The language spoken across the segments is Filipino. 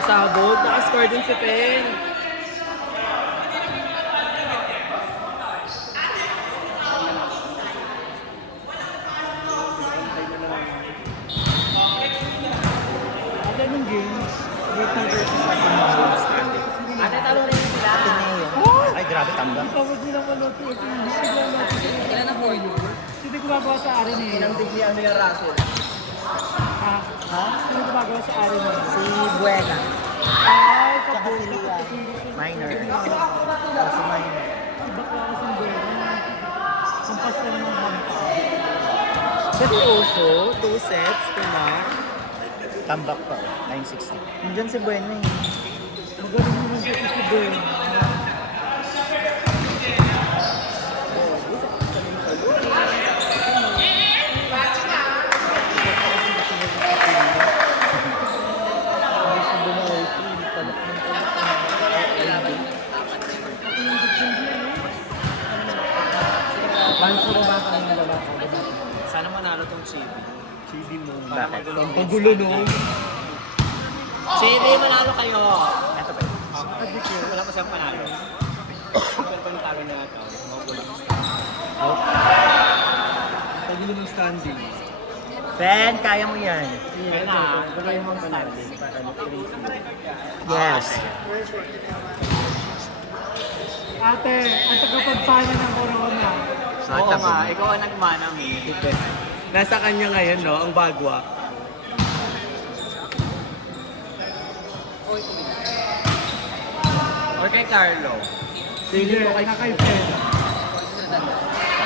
Pasabog, nakascore din si Pen. Ate, anong games? Ate, talo rin sila. Ay, grabe tamba. Tawag nilang maloto. Ilan na 4 yun? Hindi gumagawa sa arin eh. Ilang bigli ang nila Russell? Ha? Sino gumagawa sa arin eh? Si Buena. Ay, Tsaka si Lia. Minor. Si Minor. Iba ka kasi buwan. Kumpas ka naman hampa. Seryoso? 2 sets, 2 na? Tambak pa. 960. Nandiyan si Buena eh. Magaling naman siya si Ben. Sana manalo tong CB. CD mo. Bakit? Ang gulo no? CB, manalo kayo! Ito pa. Wala pa siyang panalo. Pero pag natalo na ito, magulang. Tagulo ng standing. Ben, kaya mo yan. Kaya na, bagay mo ang standing. Yes. Ate, ang tagapagpana ng corona. Oo nga, ikaw ang nagmanang eh. Nasa kanya ngayon, no? Ang bagwa. Or kay Carlo. Hindi, kay Ben.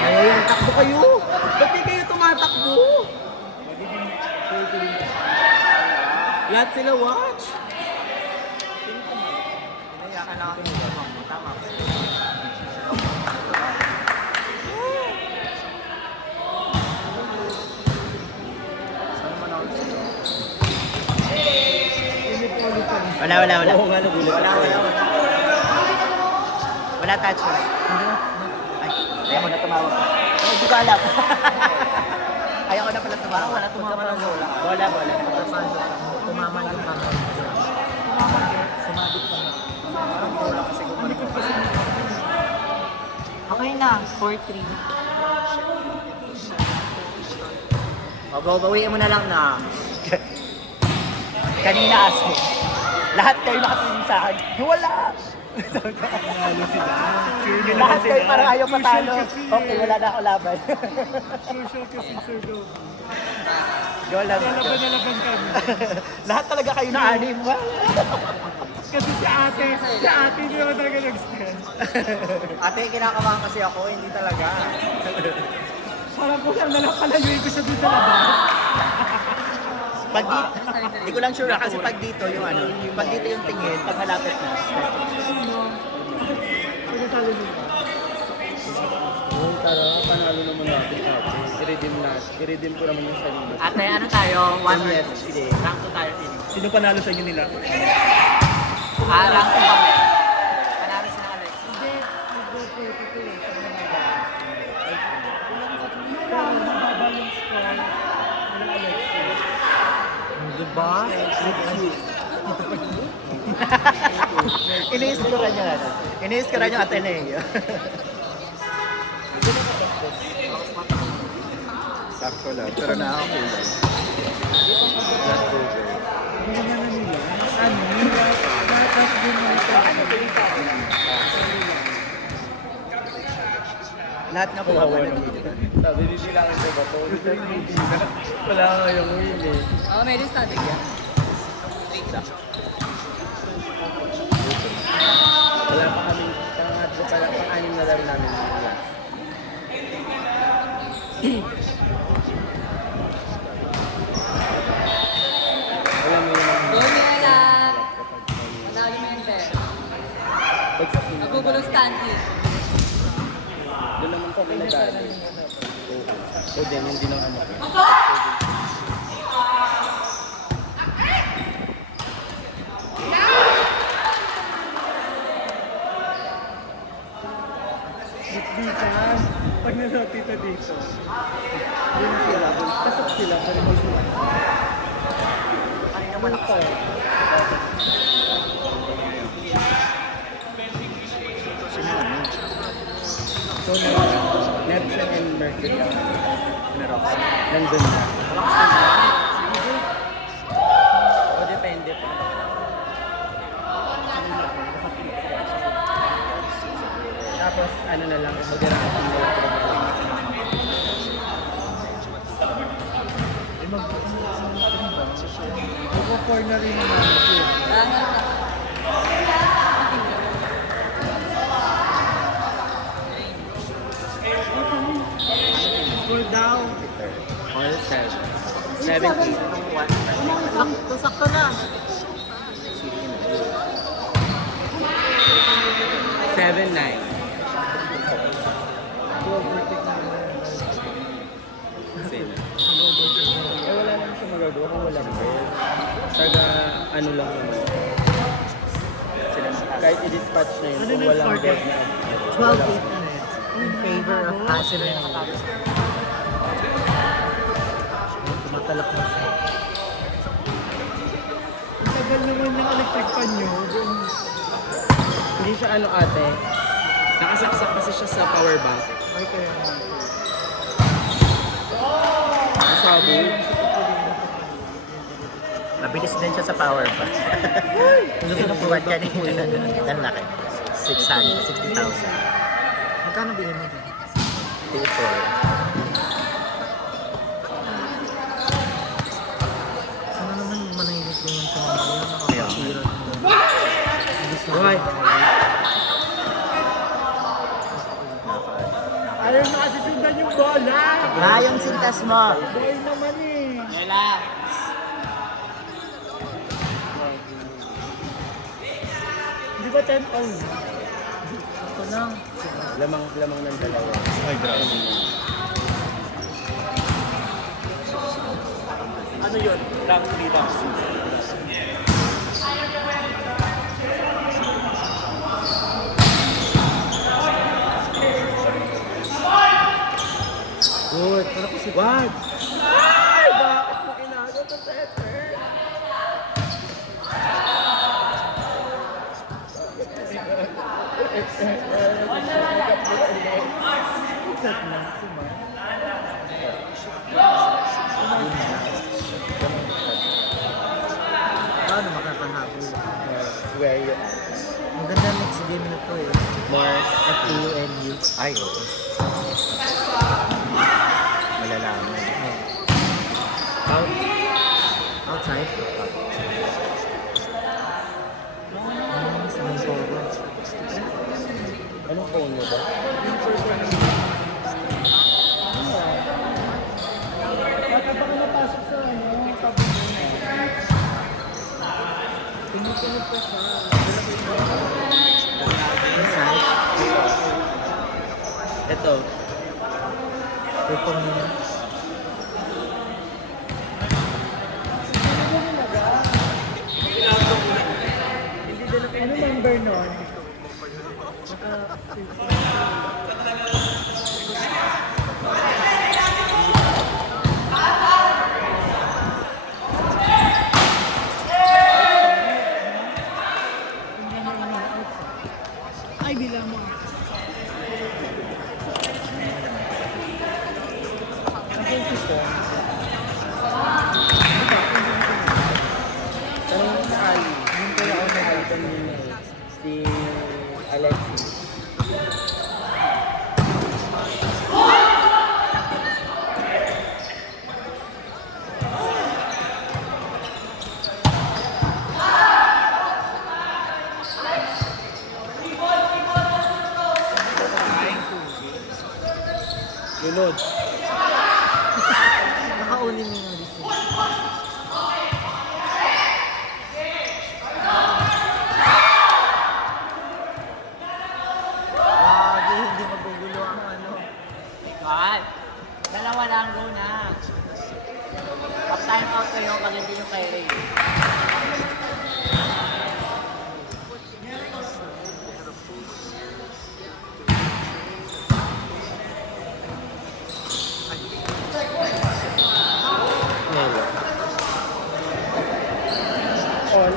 Ayan, takbo kayo! Ba't di kayo tumatakbo? Lahat sila watch. Pinayakan lang ako yung tama. Wala. Oo nga, nagulat. Wala. Wala touch ko. Ay, ayaw mo na tumawag. Ay, hindi ko alam. Ayaw ko na pala tumawag. Wala tumama ng bola. Bola. Tumama yung mga. Sumabit pa na. Parang bola kasi gumalikot kasi. Okay na, 4-3. Babawiin mo na lang na. Kanina kasi. Lahat kayo nakatingin sa akin. Wala! Nanalo sila. Sure nila Lahat kayo sila. parang ayaw matalo. Crucial kasi. Okay, wala na ako laban. Crucial kasi, Sir Go. Go lang. Lalaban na laban kami. Lahat talaga kayo na anim. Kasi si ate hindi naman talaga nag-stand. Ate, kinakabahan kasi ako, hindi talaga. Parang kulang na lang palaluin ko siya dun sa labas. Pag dito, hindi ko lang sure kasi pag dito yung ano, pag dito yung tingin, pag malapit na. Pagkatalo nyo. Tara, panalo naman natin ate. I-redeem ko naman yung sarili. Ate, ano tayo? 1 Yes, sige. Rank 2 tayo, feeling. Sino panalo sa inyo nila? Rank 2 kami. Panalo si Alex. Hindi, nag-go-go ito eh. Parang nababalance ko. Walang Alexis. Diba? Ini-score niya ano. Ini-score niya Ateneo. Sakto lang. Pero nakakakulay. Hindi naman na nila. Ano? Dapat din na ito. Lahat na kuha ko ng video. Sabi, bibilangin ko ba ito? Wala nga yung win eh. Oo, may static yan. Wala pa kami, pangatlo pa lang, pang-anim na laro namin ng last. Wala mo yung... Bumiyalat! Manalo mo yan, Ter. Nagugulong standing. Doon naman kami nag-aaral. O din, hindi nang ano. Bitbitan. Pag nanood dito dito. Yun sila. Pasok sila. Pero may sila. Kanina malakas. So, Neptune and Mercury ang naroon. Nandun na. O, depende pa. Tapos, ano na lang, mag-arapan mo lang problema. Mag-corner rin naman. Scroll down. All 7. 17. Sakto na. 7-9. Eh, wala naman siya magagawa kung walang bell. Taga, ano lang naman. Kahit i-dispatch na yun, Ano kung na walang score bell din? na. 12-8 na rin. In favor of Castle. Tumatalak na siya. Ang tagal naman ng electric pan nyo. Hindi siya ano ate. Nakasaksak kasi siya sa power bank. Ay, kaya nga. Sabi, Mabilis din siya sa power pa. Buwan kanina. Ang laki. 60,000. Magkano bilhin mo dyan? 3-4. Ano naman manahimik ko yun sa mga yun? Nakakasira. Hoy, Ayaw na kasi sundan yung bola. Yung sintas mo. Boy naman eh. Relax. Di ba 10 all? Ito lang. lamang ng dalawa. Ay, grabe. Ano yun? Rank 3 rank 6. Good. What? Ay, bakit mo inago to setter? Set na, sumay. Paano makakahabol? Where you? Maganda next game na to eh. More. FEUNU. Ay, oo. Malalaman. Out. Outside? Sa Mindoro. Anong phone mo ba? Baka baka napasok sa ano, tabi mo. Tumutunod pa siya. Inside? Ito. Ipong niya. Ano number nun? Ay, bilang mo. Ako si Pong. Tanong sa Ali. Yung kaya ako nag-alton din eh. Si Alexis. Sunod. Nakaunin mo yung Disney. Lagi, hindi magugulo ang ano. God! Dalawa lang, go na. Pag time out kayo, pag hindi nyo kayo. Melo. All.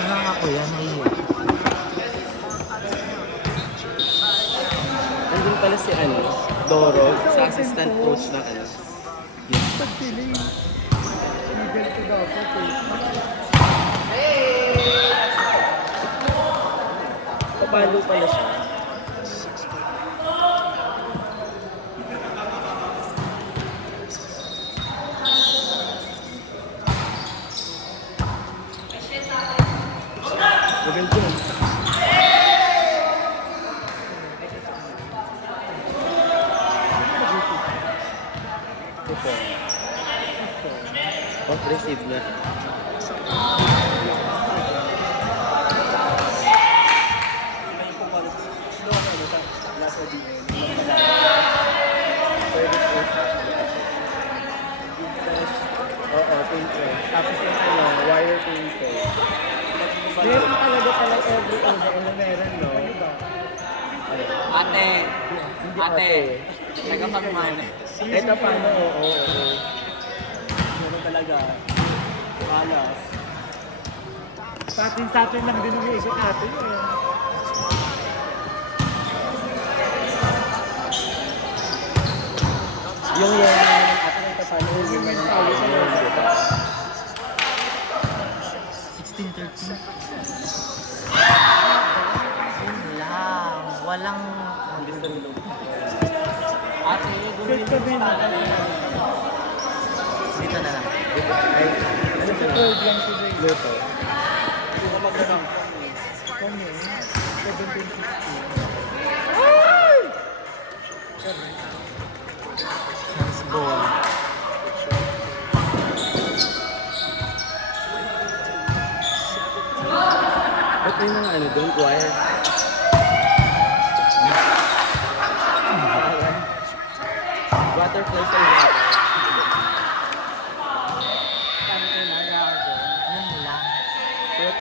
Ano nga ko yan? Naiiyak. Nandun pala si Doro, sa assistant coach ng Pagpiling. Legal ko dapat eh. Papalo pala siya. Maganda yun. Ito. Receive na. Oo, painter. Tapos yung wire painter. Meron talaga every over na meron, no? Ate! Ate! Tagapagmana. Ito paano, oo. Meron talaga. Alas. Sa atin lang din umiisip natin eh. Yung yan naman atin ang paano Yung mentality na yun. 16-13. Yun lang. Walang... Ate, gumili Set ka din. Dito na lang. Ano sa third lang si Ray? Luto. Kami, 17-16. Chance ball. Ba't may mga doon? Wire?